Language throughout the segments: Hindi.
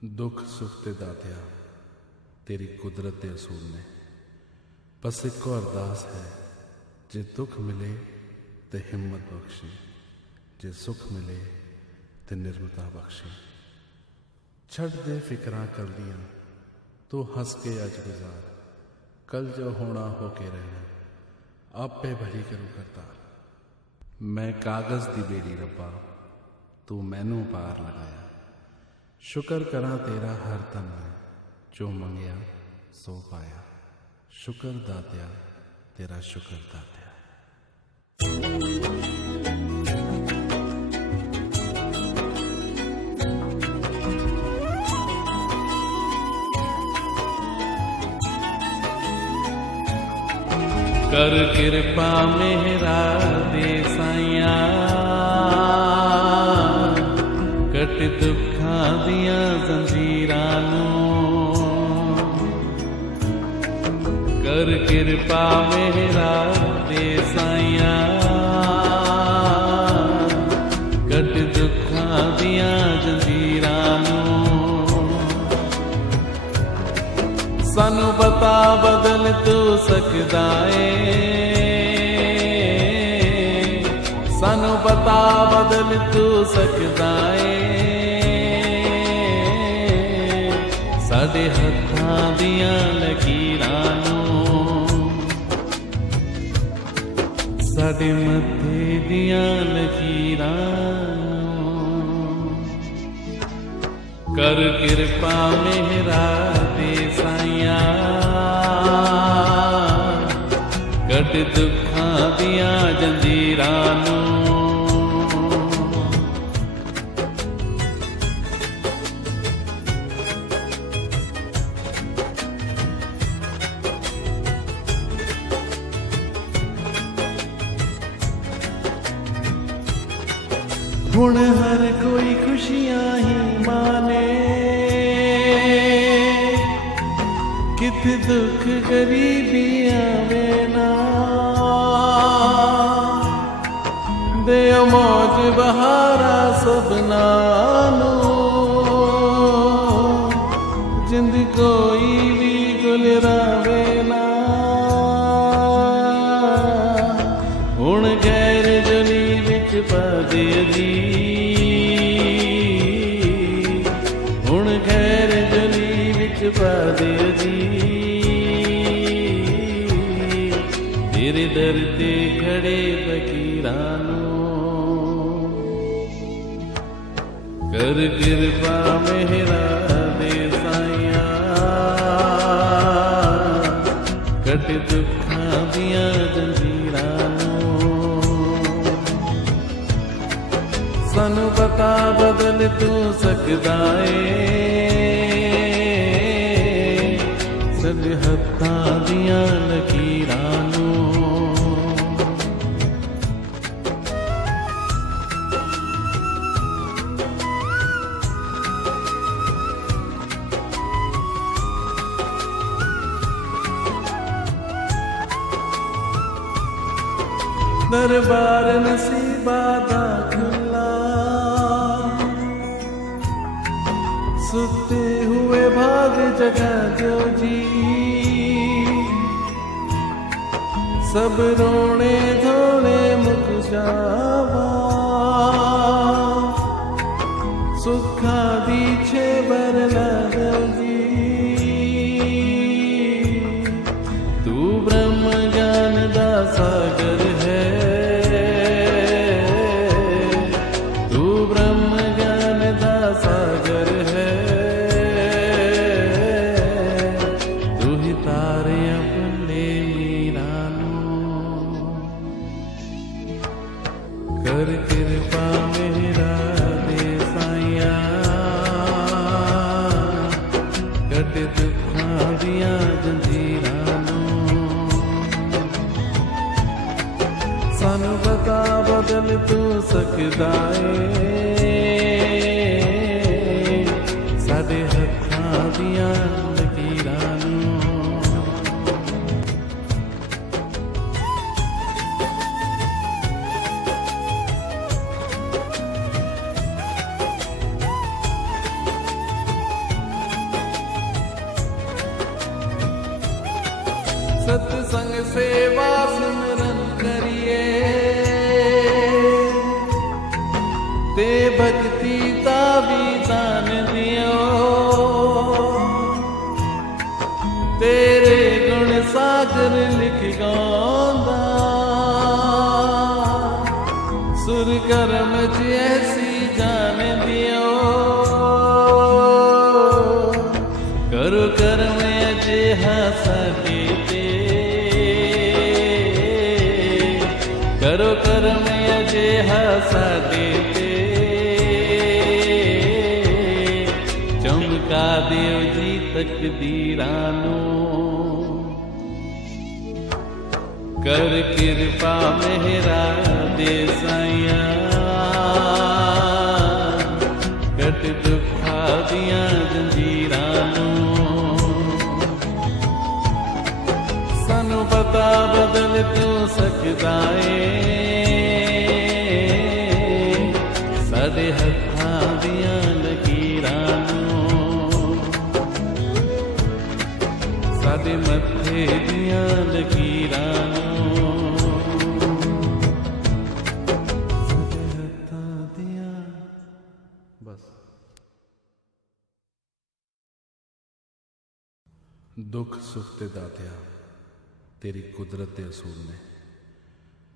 दुख सुख ते दातिया तेरी कुदरत दे असूल ने। बस एक को अरदास है, जे दुख मिले ते हिम्मत बख्शी, जे सुख मिले ते निर्मता बख्शी। छड़ दे फिक्रां कल दियां तू हंस के अज गुजार, कल जो होना हो के रहना आपे भली करू करतार। मैं कागज दी बेड़ी रब्बा तू मैनू पार लगाया, शुक्र करा तेरा हर तन में जो मंगया सो पाया। शुक्र दात्या तेरा शुक्र दात्या। कर कृपा मेहरा दे साइया, कट दुखां दियां जंजीरां नूं। कर कृपा मेहरा दे साइया, कट दुखां दियां जंजीरां नूं। सानू पता बदल तू सकदा ए, सानू पता बदल तू सकदा ए। साडे हत्थां दियां लकीरां नूं, साडे मत्थे दियां लकीरां नूं। कर कृपा मेहरा दे साइया, कट दुखां दियां जंजीरां नूं। हुण हर कोई खुशियां ही माने, कित दुख गरीबी आवे ना। दे मौज बहारा सबना नूं, जिंद कोई भी गुलरावे ना। हुण गैर जली विच पा दिया जी, हुण गैर जली विच पा दिया जी। तेरे दर ते खड़े फकीरां नूं, कर कृपा मेहरा दे साइया, कट दुखां दियां जंजीरां नूं। सानू पता बदल तू सकदा ए, साडे हत्थां दियां लकीरां नूं। दरबार नसीबा दा खुला, सुते हुए भाग जगा दो जी। सब रोने धोने मुक जावा, सुखा दी छे बरला दो जी। तू ब्रह्म ज्ञान दा सागर है, तू ब्रह्म ज्ञान दा सागर है। तू ही तारे अपने मीरां नूं, कर कृपा मेहरा दे साइया, कट दुखां दियां जंजीरां नूं। सत्संग सेवा सिमरन करिए ते भक्ति दा भी दान दियो तेरे गुण सागर लिख गांदा सुर कर्म च ऐसी जान दियो करो कर्म अजिहा साडे ते करो कर्म अजिहा साडे ते चमका दियो जी तकदीरां नूं कर किरपा मेहरा दे साईं कट दुखा दियां जंजीरां नूं सानू पता बदल तू सकदा ए साडे हत्थां दियां लकीरां नूं साडे मत्थे दियां लकीरां दुख सुख ते दातिया तेरी कुदरत दे असूल ने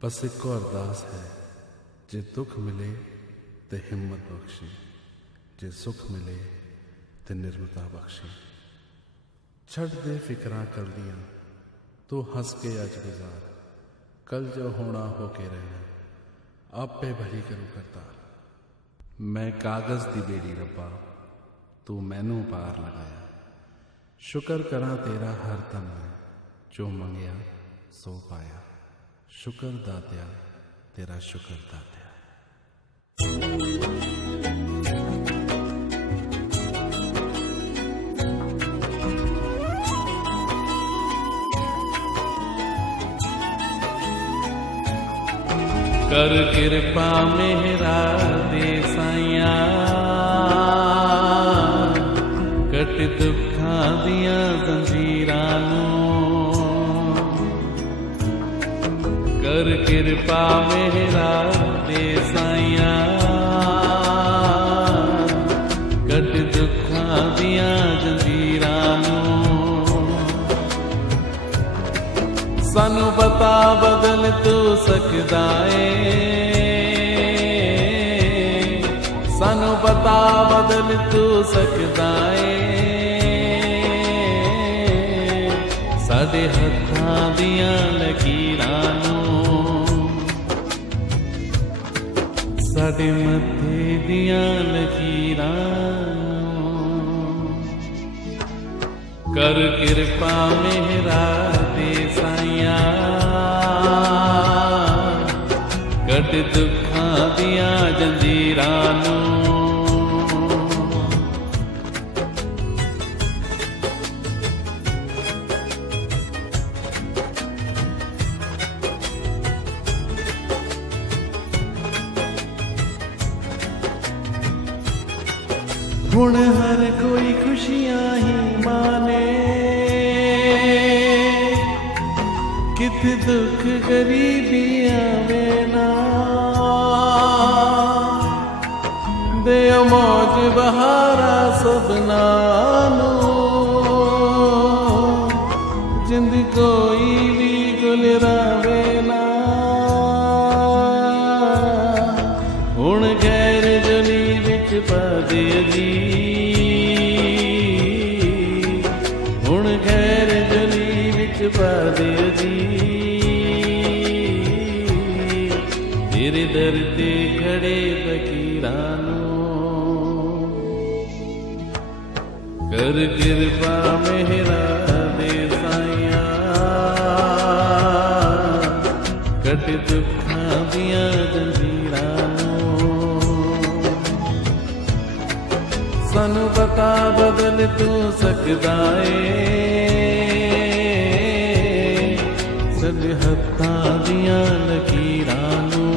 बस एक अरदास है जे दुख मिले ते हिम्मत बख्शी जे सुख मिले ते निर्मता बख्शी छड़ दे फिक्रां कल दियां तू हंस के अज गुजार कल जो होना हो के रहना आपे भली करूं करतार मैं कागज दी बेड़ी रब्बा तू मैनू पार लगाया शुक्र करा तेरा हर दम में जो मंगया सो पाया शुक्र दात्या तेरा शुक्र दात्या कर कृपा मेहरा दे साईं कट दुखां दियां जंजीरां नूं कर किरपा मेहरा दे साईं कट दुखां दियां जंजीरां नूं सानू पता बदल तू सकदा ए सानू पता बदल तू सकदा ए साडे हत्थां दियां लकीरां नूं साडे मत्थे दियां लकीरां नूं कर किरपा मेहरा दे साईं कट दुखां दियां जंजीरां नूं हुण हर कोई खुशियां ही माने कित दुख गरीबी आवे ना दे मौज बहारा सबना जिंद कोई भी गुल रावे ना हुण गैर जली विच पा दे जी हुण खैर जली विच पा दे जी तेरे दर ते खड़े फकीरां नूं कर किरपा मेहरा दे साईं कट दुखां दियां जंजीरां सानू पता बदल तू सकदा ए सद हत्थां दियां लकीरां नूं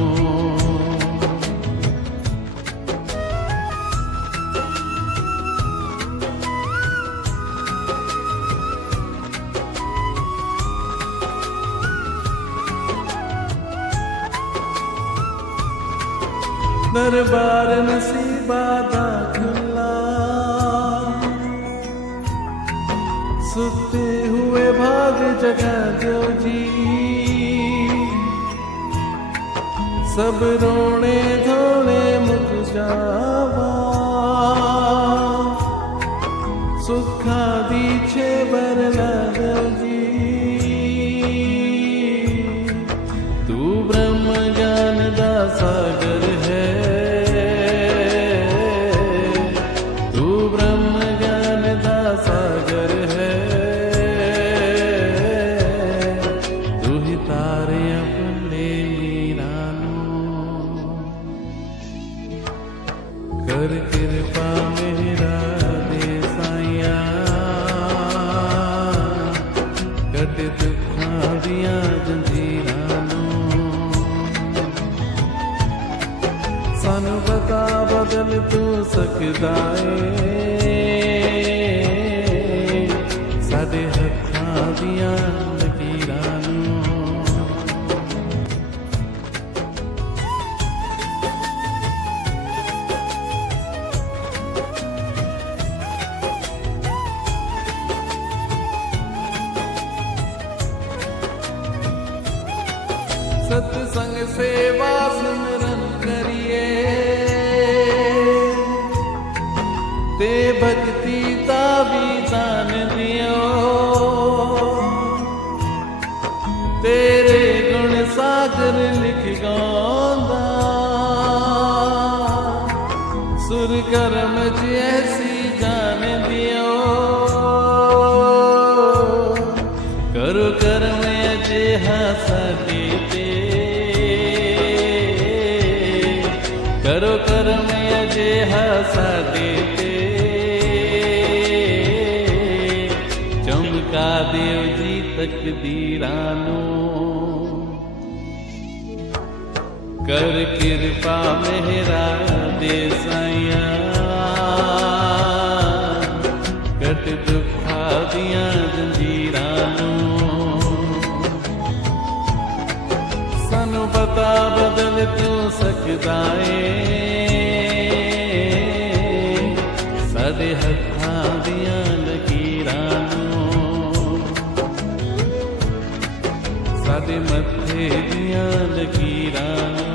दरबार नसीबा दा खुला, सुते हुए भाग जगा दो जी, सब रोने धोने मुझ जावा, सुखा दीछे बरला दो जी। तू ब्रह्म ज्ञान दा सागर है, तू ब्रह्म ज्ञान दा सागर है, तू ही तारे अपने मीरा नू, कर कृपा मेरा दे साइया, कट दुखां दियां जंजीरां नू, सानू बता बदल तू सकदा ए, साडे हत्थां दियां लकीरां नू। सत्संग सेवा सिमरन करिए, ते भक्ति दा भी दान दियो, तेरे गुण सागर लिख गांदा, सुर कर्म च ऐसी जान दियो, करो कर्म अजिहा साडे ते, करो कर्म अजिहा साडे ते, चमका देव जी तकदीरां नू, कर कृपा मेहरा दे साइया, कट दुखा दियां जंजीरां नू, सानू पता बदल तू सकदा ए, साडे हत्थां दियां लकीरां नू, साडे मत्थे दियां लकीरां नू,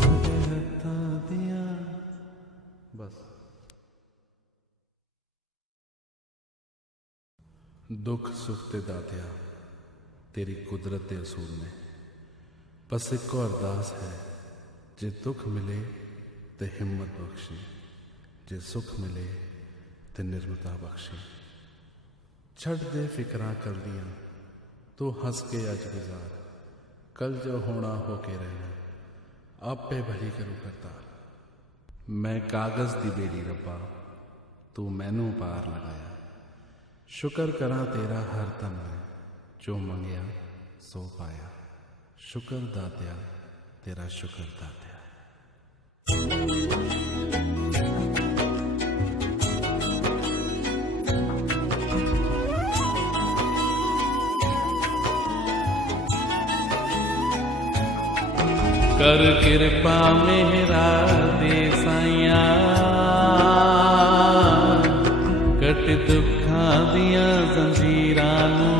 साडे हत्थां दियां। बस दुख सुख ते दातिया तेरी कुदरत दे असूल ने, बस एक अरदास है, जे दुख मिले ते हिम्मत बख्शी, जे सुख मिले ते निर्मता बख्शी। छड़ दे फिक्रां कर दियां तू हंस के अज गुजार, कल जो होना हो के रहना, आपे भली करू करतार। मैं कागज दी बेड़ी रब्बा, तू मैनू पार लगाया, शुक्र करा तेरा हर दम मैं, जो मंगया सो पाया, शुक्र दात्या तेरा शुक्र दात्या। कर कृपा मेहरा दे साइया, कट दुखां दियां जंजीरां नू,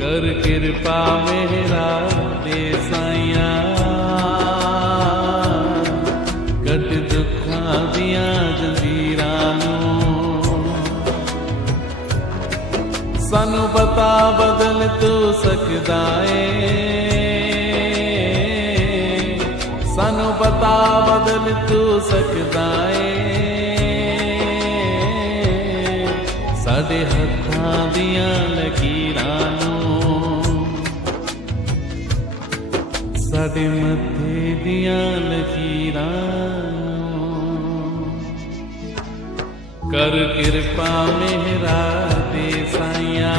कर कृपा मेहरा दे साइया, कट दुखां दियां जंजीरां नू, सानू पता बदल तू सकदा ए, सानू पता बदल तू सकदा ए, साडे हत्थां दियां लकीरां नू, साडे मत्थे दियां लकीरां नू, कर कृपा मेहरा दे साइया,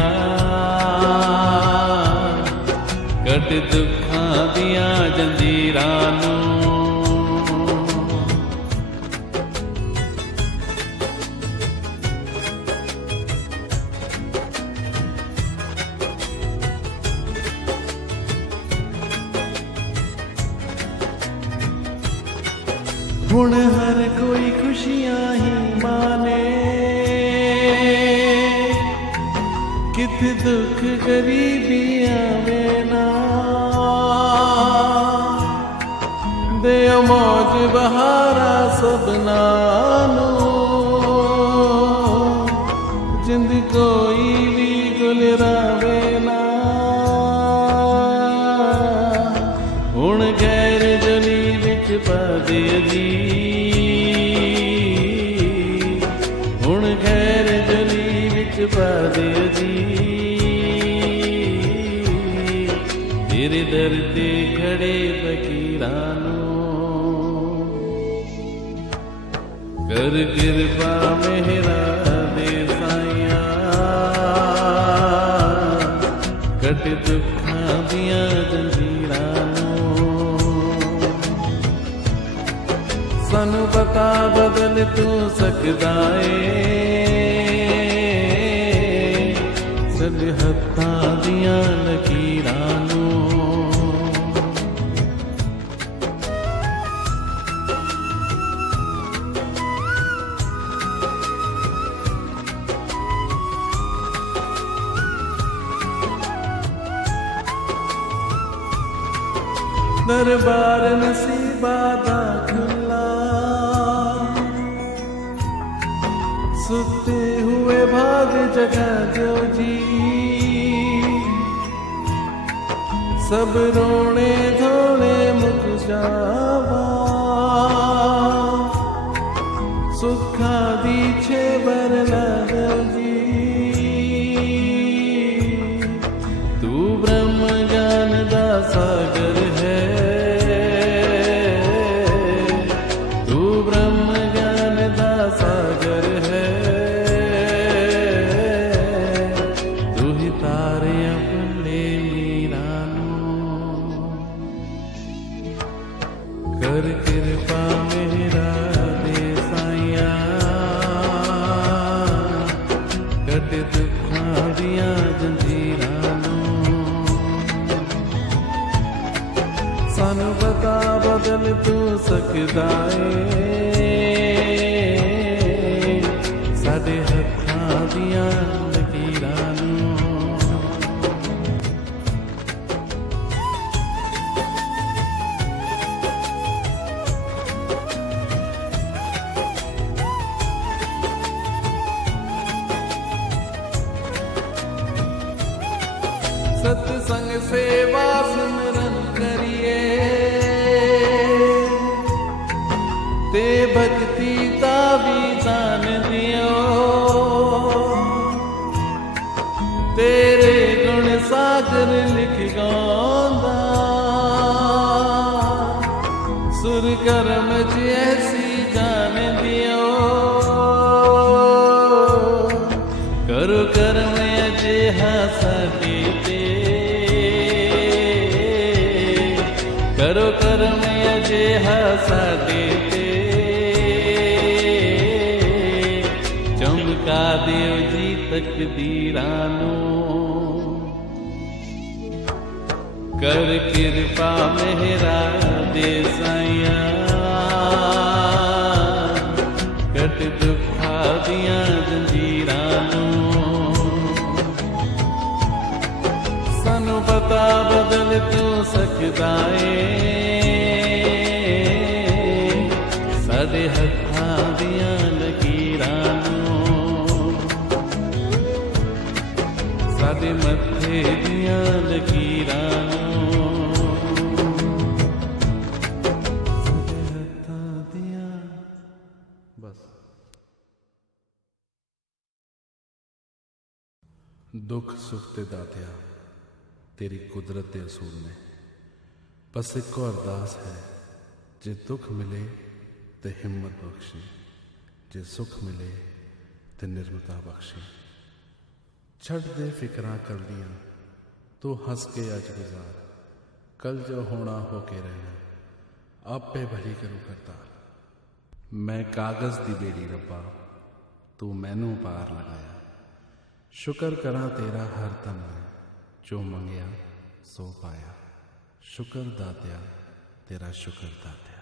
कट दुखां दियां जंजीरां नू, हुण हर कोई खुशियां ही माने, कित दुख गरीबी आवे ना, दे मौज बहारा सबना नू, जिंद कोई भी गुलरावे ना। हुण गैर जली विच पा दिया जी, हुण गैर जली विच पा दिया जी, तेरे दर ते खड़े फकीरां नूं कर किरपा मेहरा दे साइया, कट दुखां दियां जंजीरां नूं। सानू पता बदल तू सकदा ए, सद हत्थां दियां लकीरां नूं। दरबार नसीबा दा खुला, सुते हुए भाग जगा दो जी, सब रोने धोने मुक जावा, सुखा दी छे बरला दो जी। तू ब्रह्म ज्ञान दा सागर है, कर किरपा मेरा दे साइया, कट दुखां दियां जंजीरां नूं। सानू पता बदल तू सकदा ए, साडे हत्थां दियां लकीरां नूं। सत्संग सेवा सिमरन करिए, ते भक्ति दा भी दान दियो, तेरे गुण सागर लिख गांदा, सुर कर्म च ऐसी जान दियो, करो कर्म अजिहा साडे ते, करो कर्म अजिहा साडे ते, चमका दियो जी तकदीरां नूं। कर किरपा मेहरा दे साइया, कट दुखां दियां जंजीरां नूं। सानू पता बदल तू सकदा ए, साडे हत्थां दियां लकीरां नूं, साडे मत्थे दियां लकीरां नूं, साडे हत्थां दियां। बस दुख सुख ते दातिया तेरी कुदरत दे असूल ने, बस एक अरदास है, जे दुख मिले ते हिम्मत बख्शी, जे सुख मिले ते निर्मता बख्शी। छड़ दे फिक्रां कल दियां, तू हंस के अज गुजार, कल जो होना हो के रहना, आपे भली करू करतार। मैं कागज दी बेड़ी रब्बा, तू मैनू पार लगाया, शुक्र करा तेरा हर दम मैं, जो मंगया सो पाया। शुक्र दात्या तेरा शुक्र दात्या।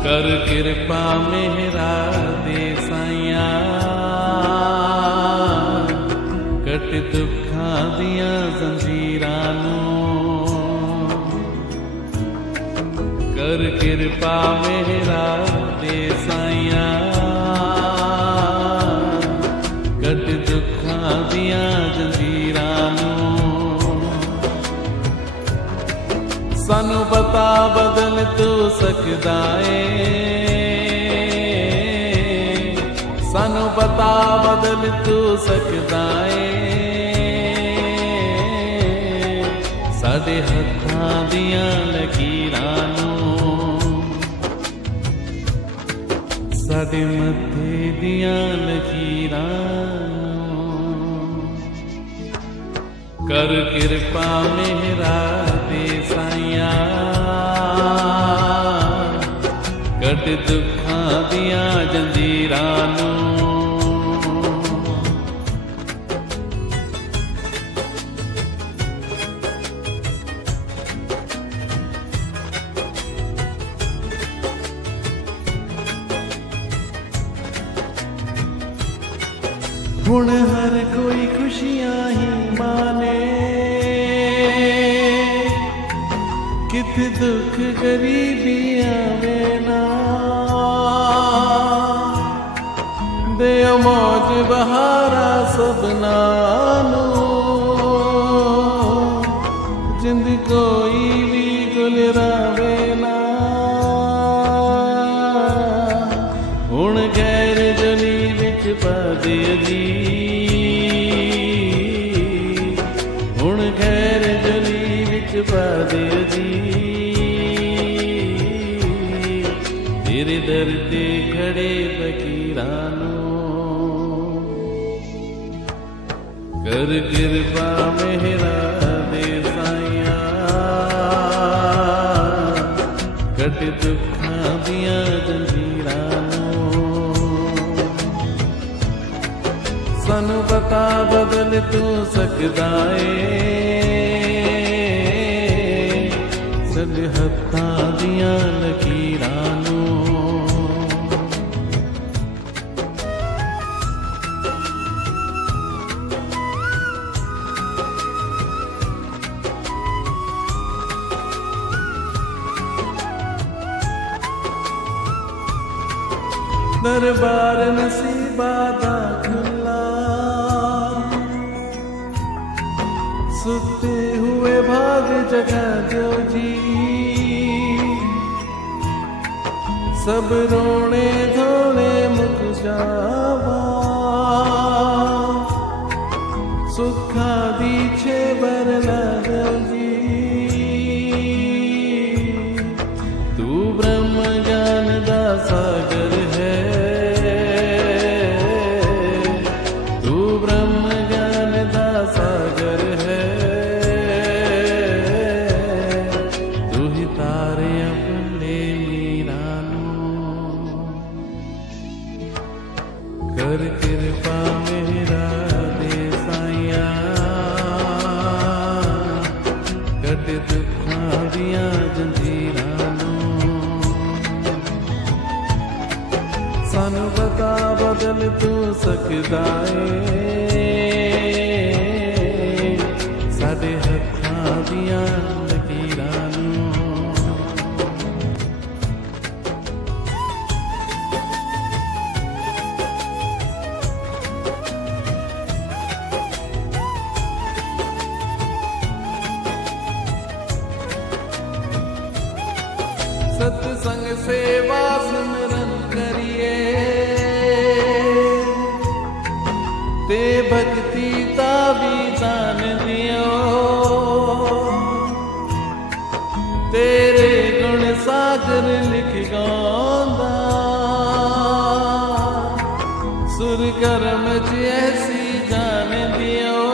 कर किरपा मेहरा दे साइया, कट दुखां दियां जंजीरां नूं। कर किरपा मेहरा दे साइया, कट दुखां दियां जंजीरां नूं। सानू पता बदल तू सकदा है, सानू पता बदल तू सकदा है। साडे हत्थां दियां लकीरां नूं, साडे मत्थे दियां लकीरां नूं। कर किरपा मेहरा दे साइया, कट दुखां दियां जंजीरां नूं। हुण हर कोई खुशियां ही माने, किथे दुख गरीबी आवे ना। दे मौज बहारा सबना नूं, जिंद कोई भी गुलरावे ना। हुण गैर जली विच पा दियो जी, हुण गैर जली विच पा दियो जी। तेरे दर ते खड़े फकीरां नूं, कर किरपा मेहरा दे साइया, कट दुखां दियां जंजीरां नूं। सानू पता बदल तू सकदा है, साडे हत्थां दियां लकीरां नूं। दरबार नसीबा दा खुला, सुते हुए भाग जगा दो जी। सब रोने धोने मुक जावा, सुखा दी छे बरला दो जी। तू ब्रह्म ज्ञान दा सागर है, तू ब्रह्म ज्ञान दा सागर है। तू ही तारे अपने मीरां नूं, कर किरपा मेहरा दे साइया, कट दुखां दियां जंजीरां नूं। सानू पता बदल तू सकदा है, साडे हत्थां दियां लकीरां नूं। सत्संग सेवा सिमरन करिए, ते भक्ति दा भी दान दियो। तेरे गुण सागर लिख गांदा, सुर कर्म च ऐसी जान दियो।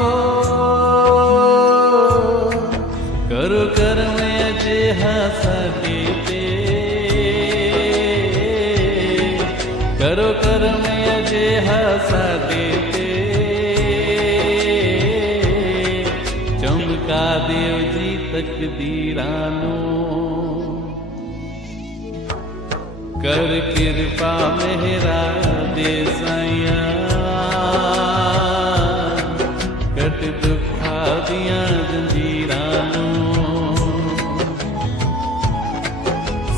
करो कर्म अजिहा साडे ते, करो करम अजिहा साडे ते, चमका दिओ जी तकदीरां नूं। कर किरपा मेहरा दे साईं, कट दुखा दियां जंजीरां नूं।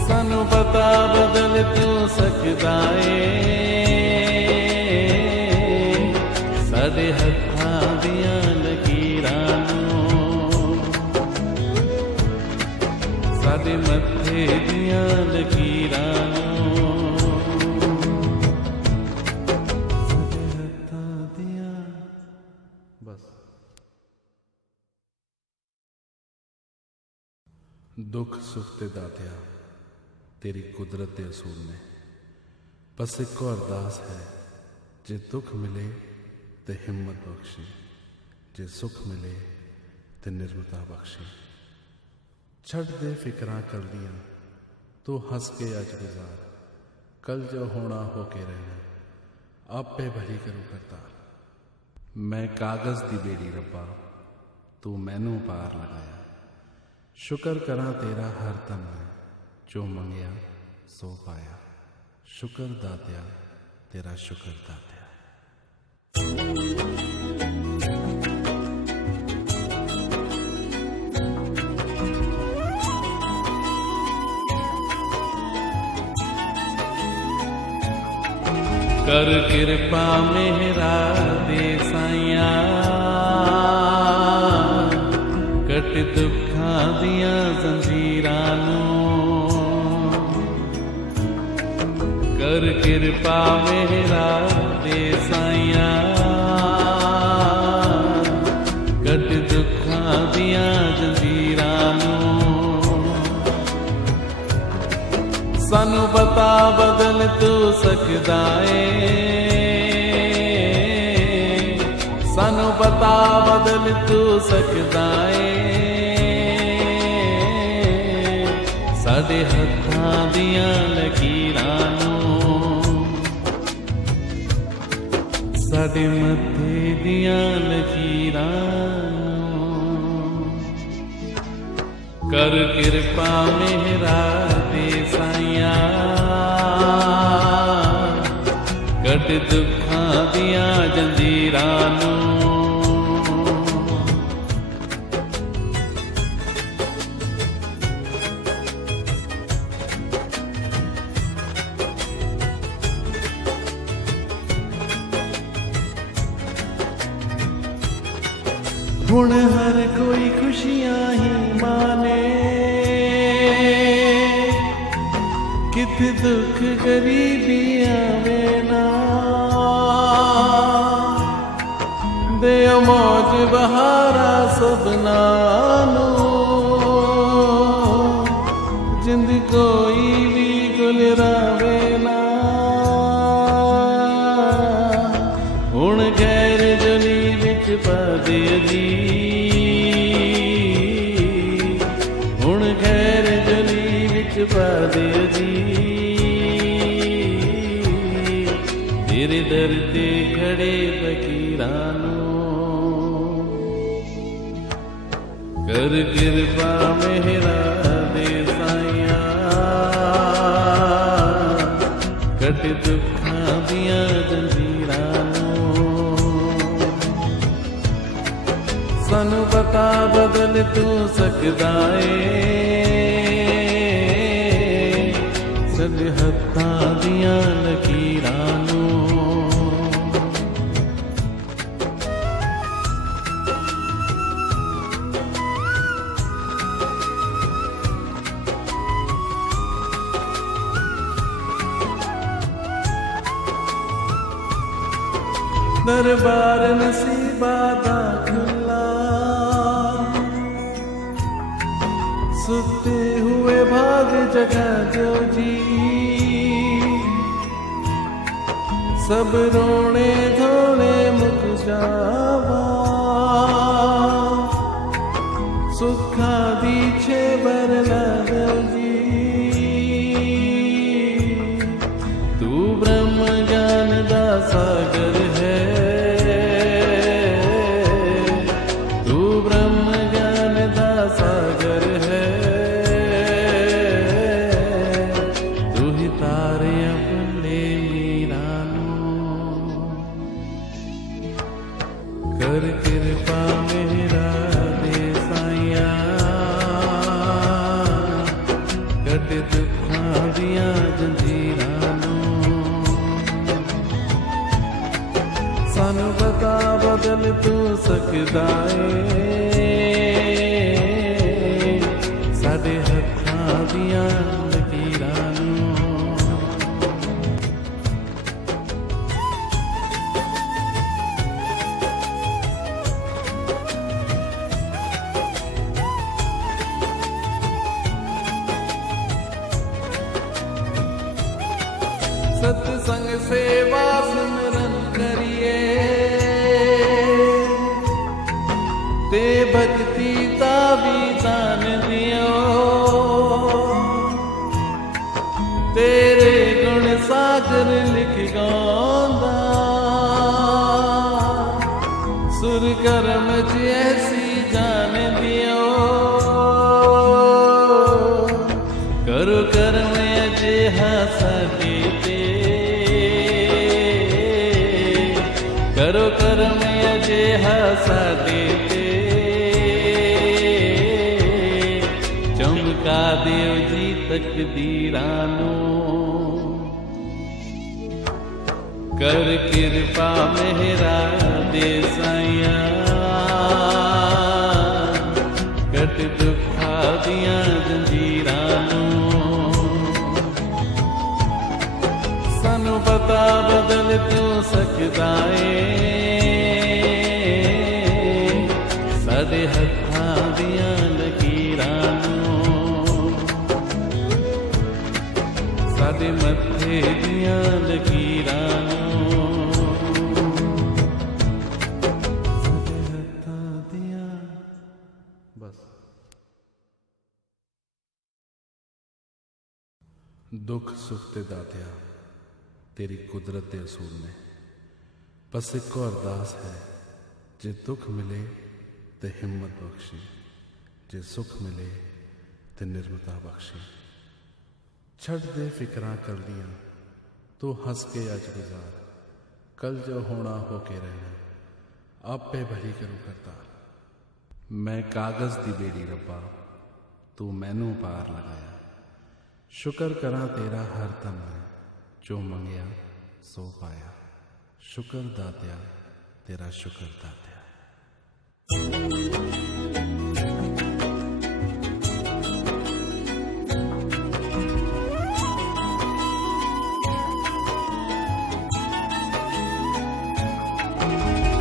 सानू पता बदल तू सकदा ए, साडे हत्थां दियां लकीरां नूं, साडे मत्थे दियां लकीरां नूं। दुख सुख ते दातिया तेरी कुदरत दे असूल ने, बस एक अरदास है जे दुख मिले ते हिम्मत बख्शी, जे सुख मिले ते निर्मता बख्शी। छड़ दे फिक्रां कल दियां तू हंस के अज गुजार, कल जो होना हो के रहना आपे भली करू करतार। मैं कागज दी बेड़ी रब्बा तू मैनू पार लगाया, शुक्र करा तेरा हर दम मैं, जो मंगया सो पाया। शुक्र दातिया तेरा शुक्र दातिया। कर किरपा मेहरा दे साईं, कट दुखां दियां जंजीरां नूं। कर किरपा मेहरा दे साईं, कट दुखां दियां जंजीरां नूं। सानू पता बदल तू सकदा ए, सानू पता बदल तू सकदा ए, साडे हत्थां दियां लकीरां नूं, साडे मत्थे दियां लकीरां नूं। कर किरपा मेहरा दे साईं, कट दुखां दियां जंजीरां नूं। हुण हर कोई खुशियां ही माने, कित दुख गरीबी आवे ना। दे मौज बहारा सबना नूं, जिंद कोई भी गुलरावे ना। हुण गैर जली विच पा दिओ जी, हुण गैर जली विच पा दिओ जी। तेरे दर ते खड़े फकीरां नूं, कर किरपा मेहरा दे साईं, कट दुखां दियां जंजीरां नूं। सानू पता बदल तू सकदा ए, साडे हत्थां दियां लकीरां नूं। दरबार नसीबा दा खुला, सुते हुए भाग जगा दो जी। सब रोने धोने मुक जावा, सुखा दी छे बरला दो जी। तू ब्रह्म बदल तू सकदा ਏ ਸਾਡੇ ਹੱਥਾਂ ਦੀਆਂ ਲਕੀਰਾਂ ਨੂੰ सत्संग सेवा सिमरन करिए ते भक्ति दा भी दान दियो तेरे गुण सागर लिख गांदा सुर कर्म च ऐसी जान दियो करो कर्म अजिहा साडे करो कर्म अजिहा साडे ते चमका दियो जी तकदीरां नूं कर किरपा मेहरा दे साईं कट दुखा दियां जंजीरां नूं सानू पता बदल तू सकदा ਏ ਸਾਡੇ ਹੱਥਾਂ ਦੀਆਂ ਲਕੀਰਾਂ ਨੂੰ ਸਾਡੇ ਮੱਥੇ ਦੀਆਂ ਲਕੀਰਾਂ ਨੂੰ ਸਾਡੇ ਹੱਥਾਂ ਦੀਆਂ बस दुख सुख ते दातिया तेरी कुदरत दे असूल ने बस एक अरदास है जे दुख मिले ते हिम्मत बख्शी जे सुख मिले ते निर्मता बख्शी छड़ दे फिक्रां कर दियां तू हंस के अज गुजार कल जो होना हो के रहना आपे भली करूं करतार मैं कागज दी बेड़ी रब्बा तू मैनू पार लगाया शुक्र करा तेरा हर दम मैं जो मंगया सो पाया शुक्र दात्या तेरा शुक्र दात्या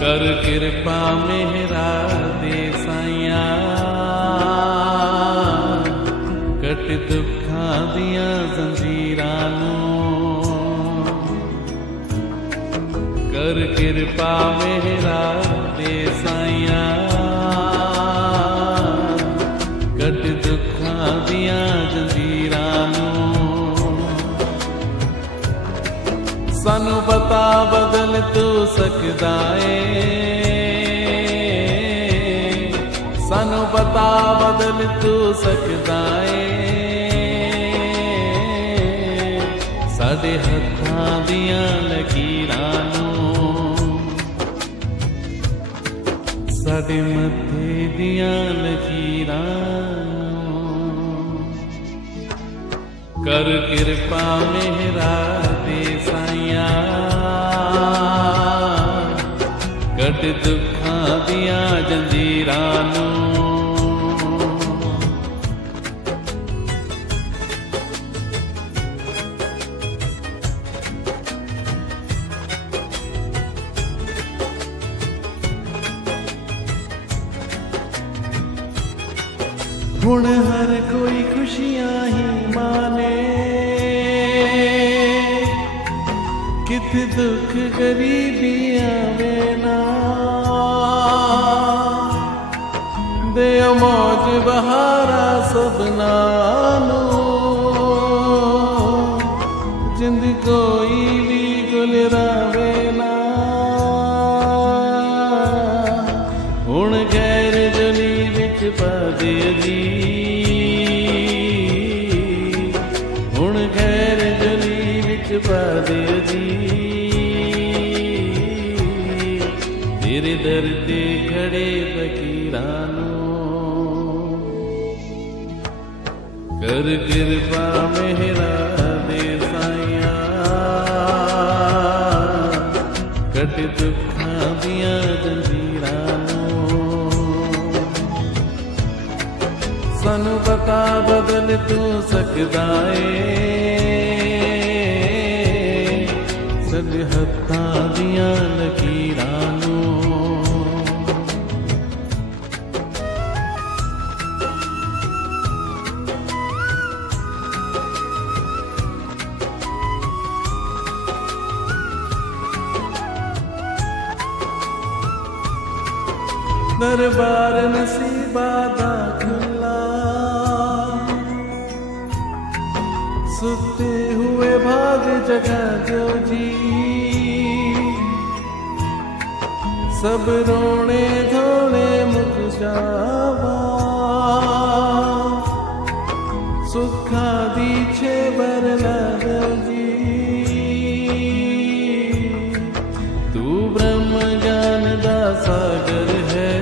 कर कृपा मेहरा दे साईं कट दुखां दियां जंजीरां नूं कर कृपा मेहरा दे साईं कट दुखां दियां जंजीरां नूं सानू पता बदल तू सकदा ਏ सानू पता बदल तू सकदा ਏ ਸਾਡੇ ਹੱਥਾਂ ਦੀਆਂ ਲਕੀਰਾਂ ਨੂੰ ਸਾਡੇ ਮੱਥੇ ਦੀਆਂ ਲਕੀਰਾਂ ਨੂੰ ਕਰ ਕਿਰਪਾ ਮੇਹਰਾ ਦੇ ਸਾਈਂ कट दुखां दियां जंजीरां नूं हुण हर कोई खुशियां ही माने कित दुख गरीबी आवे ना दे मौज बहारा सबना जिंद कोई भी गुलरावे ना हुण गैर जली विच पा दे जी हुण गैर जली विच पा दे जी तेरे दर ते खड़े फकीरां नूं कर किरपा मेहरा दे साईं कट दुखां दियां जंजीरां ਪਤਾ ਬਦਲ ਤੂੰ ਸਕਦਾ ਏ ਸਾਡੇ ਹੱਥਾਂ ਦੀਆਂ ਲਕੀਰਾਂ ਨੂੰ दरबार नसीबा दा खुला सुते हुए भाग जगा दो जी सब रोने धोने मुझ जावा सुखा दी छे बरला दो जी तू ब्रह्म ज्ञान दा सागर है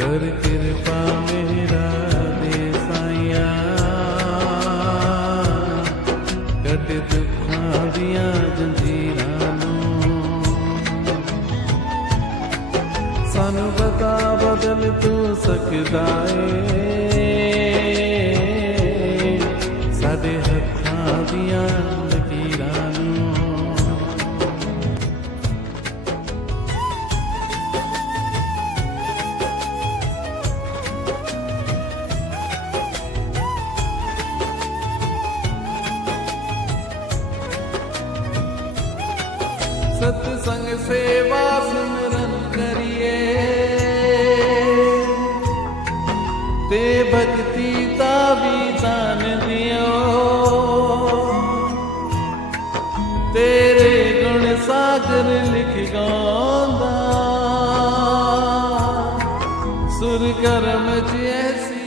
कर कृपा मेरा दे साइया कट दुखां दियां जंजीरां नूं सानू बता बदल तू सकदा ए साडे हत्थां दियां लकीरां नूं सत्संग सेवा सिमरन करिए ते भक्ति दा भी दान दियो तेरे गुण सागर लिख गांदा सुर कर्म च ऐसी